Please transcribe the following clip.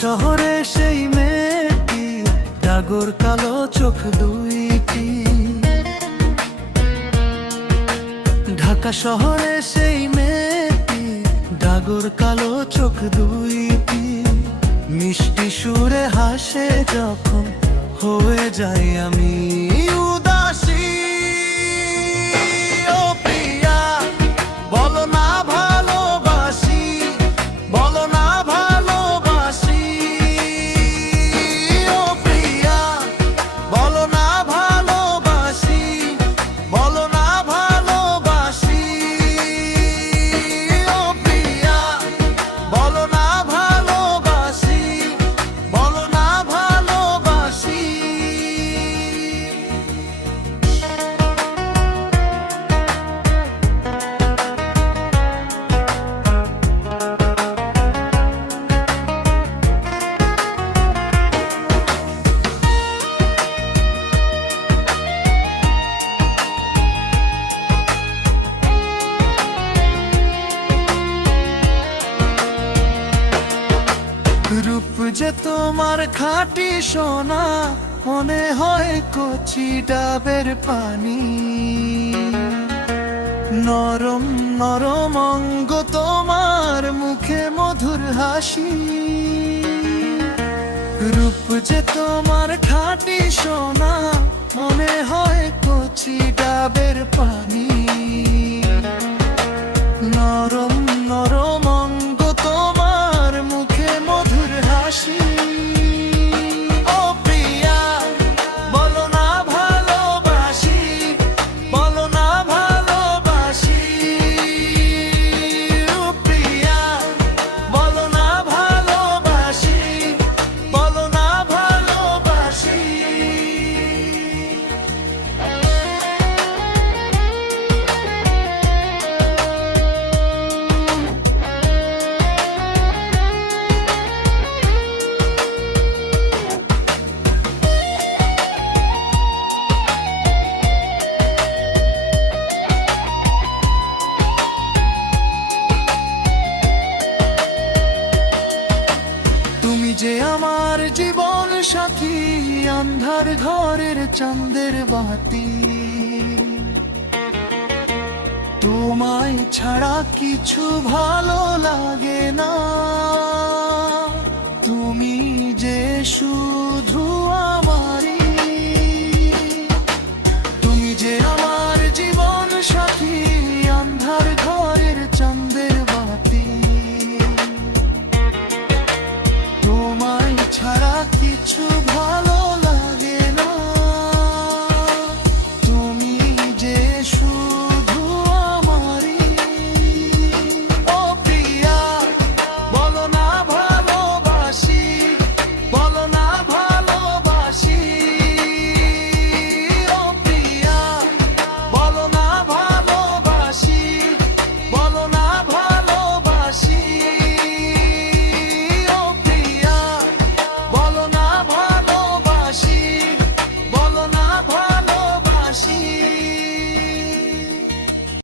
শহরে সেই মেয়েটি, ডাগর কালো চোখ দুইটি। ঢাকা শহরে সেই মেয়েটি, ডাগর কালো চোখ দুইটি। মিষ্টি সুরে হাসে যখন হয়ে যাই আমি উদাসী। ও প্রিয়া, বলো না ভালোবাসি, বলো না ভালোবাসি। ও প্রিয়া, বলো না ভালোবাসি, বলো না ভালোবাসি। ও প্রিয়া, বলো না ভালোবাসি, বলো না ভালোবাসি। রূপ যে তোমার খাঁটি সোনা, মনে হয় কচি ডাবের পানি। নরম নরম অঙ্গ তোমার, মুখে মধুর হাসি। রূপ যে তোমার খাঁটি সোনা, মনে হয় কচি ডাবের পানি। নরম নরম অঙ্গ তোমার, মুখে মধুর হাসি। ও প্রিয়া, বলো না ভালোবাসি, বলো না ভালোবাসি। ও প্রিয়া, বলো না ভালোবাসি, বলো না ভালোবাসি। তুমি যে আমার জীবন সাথী, আন্ধার ঘরের চাঁদের বাতি। তোমায় ছাড়া কিছু ভালো লাগে না, তুমি যে শুধু